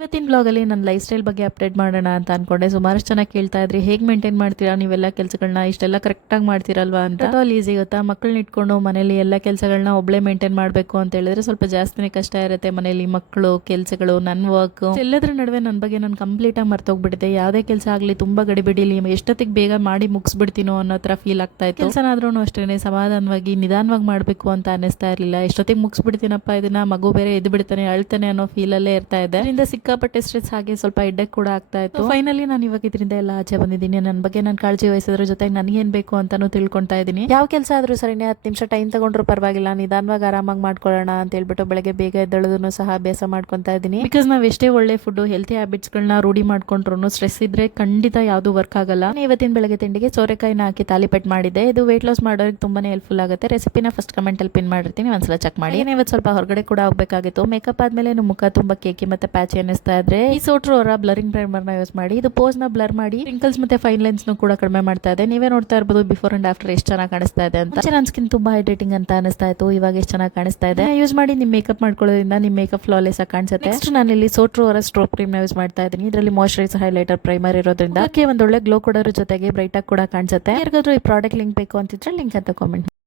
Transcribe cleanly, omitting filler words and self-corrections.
ಇವತ್ತಿನ ಬ್ಲಾಗಲ್ಲಿ ನನ್ನ life style ಬಗ್ಗೆ ಅಪ್ಡೇಟ್ ಮಾಡೋಣ ಅಂತ ಅನ್ಕೊಂಡೆ. ಸುಮಾರಷ್ಟು ಜನ ಕೇಳ್ತಾ ಇದ್ರಿ, ಹೇಗೆ ಮೇಂಟೈನ್ ಮಾಡ್ತೀರಾ ನೀವೆಲ್ಲ ಕೆಲಸಗಳನ್ನ, ಇಷ್ಟೆಲ್ಲ ಕರೆಕ್ಟಾಗಿ ಮಾಡ್ತೀರಲ್ವಾ ಅಂತ. ಅಲ್ಲಿ ಈಸಿ ಗೊತ್ತಾ, ಮಕ್ಕಳನ್ನ ಇಟ್ಕೊಂಡು ಮನೇಲಿ ಎಲ್ಲ ಕೆಲಸಗಳನ್ನ ಒಬ್ಳೆ ಮೇಂಟೈನ್ ಮಾಡಬೇಕು ಅಂತ ಹೇಳಿದ್ರೆ ಸ್ವಲ್ಪ ಜಾಸ್ತಿನೇ ಕಷ್ಟ ಇರುತ್ತೆ. ಮನೇಲಿ ಮಕ್ಕಳು, ಕೆಲಸಗಳು, ನನ್ನ ವರ್ಕ್ ಎಲ್ಲದ್ರ ನಡುವೆ ನನ್ನ ಬಗ್ಗೆ ನಾನು ಕಂಪ್ಲೀಟಾಗಿ ಮರ್ತೋಗ್ಬಿಟ್ಟಿದೆ. ಯಾವುದೇ ಕೆಲಸ ಆಗಲಿ ತುಂಬ ಗಡಿಬಿಡಿಲಿ ಎಷ್ಟೊತ್ತಿಗೆ ಬೇಗ ಮಾಡಿ ಮುಗಿಸ್ಬಿಡ್ತೀನೋ ಅನ್ನೋ ಥರ ಫೀಲ್ ಆಗ್ತಾ ಇತ್ತು. ಕೆಲಸನಾದ್ರೂ ಅಷ್ಟೇ ಸಮಾಧಾನವಾಗಿ ನಿಧಾನವಾಗಿ ಮಾಡಬೇಕು ಅಂತ ಅನ್ನಿಸ್ತಾ ಇರಲಿಲ್ಲ. ಎಷ್ಟೊತ್ತಿಗೆ ಮುಗಿಸ್ಬಿಡ್ತೀನಪ್ಪ ಇದನ್ನ, ಮಗು ಬೇರೆ ಎದ್ದು ಬಿಡ್ತಾನೆ, ಅಳ್ತಾನೆ ಅನ್ನೋ ಫೀಲಲ್ಲೇ ಇರ್ತಾ ಇದೆ. ಇದರಿಂದ ಸಿಕ್ಕಾಪಟ್ಟೆ ಸ್ಟ್ರೆಸ್, ಹಾಗೆ ಸ್ವಲ್ಪ ಹೆಡ್ಡೇಕ್ ಕೂಡ ಆಗ್ತಾ ಇತ್ತು. ಫೈನಲಿ ನಾನು ಇವಾಗ ಇದರಿಂದ ಎಲ್ಲ ಆಚೆ ಬಂದಿದ್ದೀನಿ. ನನ್ನ ಬಗ್ಗೆ ನಾನು ಕಾಳಜಿ ವಹಿಸೋದ್ರ ಜೊತೆಗೆ ನನಗೇನ್ ಬೇಕು ಅಂತಾನು ತಿಳ್ಕೊಂತಾ ಇದ್ದೀನಿ. ಯಾವ ಕೆಲಸ ಆದ್ರೂ ಸರಿನೇ 10 ನಿಮಿಷ ಟೈಮ್ ತಗೊಂಡ್ರು ಪರವಾಗಿಲ್ಲ, ನಿಧಾನವಾಗಿ ಆರಾಮಾಗಿ ಮಾಡ್ಕೊಳ್ಳೋಣ ಅಂತ ಹೇಳ್ಬಿಟ್ಟು ಬೆಳಗ್ಗೆ ಬೇಗ ಎದ್ದಳೋದನ್ನು ಸಹ ಅಭ್ಯಾಸ ಮಾಡ್ಕೊಂತಾ ಇದ್ದೀನಿ. ಬಿಕಾಸ್ ನಾವ್ ಎಷ್ಟೇ ಒಳ್ಳೆ ಫುಡ್, ಹೆಲ್ತಿ ಹ್ಯಾಬಿಟ್ಸ್ ಗಳನ್ನ ರೂಢಿ ಮಾಡ್ಕೊಂಡ್ರು ಸ್ಟ್ರೆಸ್ ಇದ್ರೆ ಖಂಡಿತ ಯಾವ್ದು ವರ್ಕ್ ಆಗಲ್ಲ. ಇವತ್ತಿನ ಬೆಳಗ್ಗೆ ತಿಂಡಿಗೆ ಸೋರೆಕಾಯಿನ ಹಾಕಿ ತಾಲಿಪೆಟ್ ಮಾಡಿದೆ. ಇದು ವೇಟ್ ಲಾಸ್ ಮಾಡೋರಿಗೆ ತುಂಬಾನೇ ಹೆಲ್ಪ್ಫುಲ್ ಆಗುತ್ತೆ. ರೆಸಿಪಿನ ಫಸ್ಟ್ ಕಮೆಂಟ್ ಅಲ್ಲಿ ಪಿನ್ ಮಾಡಿರ್ತೀನಿ, ಒಂದ್ಸಲ ಚೆಕ್ ಮಾಡಿ. ಇವತ್ತು ಸ್ವಲ್ಪ ಹೊರಗಡೆ ಕೂಡ ಹೋಗ್ಬೇಕಾಗಿತ್ತು. ಮೇಕಪ್ ಆದ್ಮೇಲೆ ಮುಖ ತುಂಬಾ ಕೇಕಿ ಮತ್ತೆ ಪ್ಯಾಚಿ ಅನ್ನಿಸ್ತಾ ಇದ್ರೆ ಈ ಸೋಟ್ರು ಅವರ ಬ್ಲರಿಂಗ್ ಪ್ರೈಮರ್ ನ ಯೂಸ್ ಮಾಡಿ ಇದು ಪೋಸ್ ನ ಬ್ಲರ್ ಮಾಡಿ ರಿಂಕಲ್ಸ್ ಮತ್ತೆ ಫೈನ್ ಲೈನ್ಸ್ ಕೂಡ ಕಡಿಮೆ ಮಾಡ್ತಾ ಇದೆ. ನೀವೇ ನೋಡ್ತಾ ಇರಬಹುದು ಬಿಫೋರ್ ಅಂಡ್ ಆಫ್ಟರ್ ಎಷ್ಟು ಚೆನ್ನಾಗಿ ಕಾಣಿಸ್ತಾ ಇದೆ ಅಂತ. ನನ್ನ ಸ್ಕಿನ್ ತುಂಬಾ ಹೈಡ್ರೇಟಿಂಗ್ ಅಂತ ಅನಿಸ್ತಾ ಇತ್ತು, ಇವಾಗ ಎಷ್ಟು ಚೆನ್ನಾಗಿ ಕಾಣಿಸ್ತಾ ಇದೆ. ಯೂಸ್ ಮಾಡಿ ನಿಮ್ ಮೇಕಪ್ ಮಾಡ್ಕೊಳ್ಳೋದ್ರಿಂದ ನಿಮ್ ಮೇಕಪ್ ಫ್ಲಾಲೆಸ್ ಆಗಿ ಕಾಣಿಸುತ್ತೆ. ನೆಕ್ಸ್ಟ್ ನಾನು ಇಲ್ಲಿ ಸೋಟ್ರು ಅವರ ಸ್ಟ್ರೋಕ್ ಕ್ರೀಮ್ ನ ಯೂಸ್ ಮಾಡ್ತಾ ಇದ್ದೀನಿ. ಇದರಲ್ಲಿ ಮಾಯಿಶ್ಚರೈಸರ್, ಹೈಲೈಟರ್, ಪ್ರೈಮರ್ ಇರೋದ್ರಿಂದ ಅದಕ್ಕೆ ಒಂದೊಳ್ಳೆ ಗ್ಲೋ ಕೊಡೋದ್ರ ಜೊತೆಗೆ ಬ್ರೈಟ್ ಆಗಿ ಕೂಡ ಕಾಣಿಸುತ್ತೆ. ಯಾರಿಗಾದ್ರೂ ಈ ಪ್ರಾಡಕ್ಟ್ ಲಿಂಕ್ ಬೇಕು ಅಂತಿದ್ರೆ ಲಿಂಕ್ ಅಂತ ಕಾಮೆಂಟ್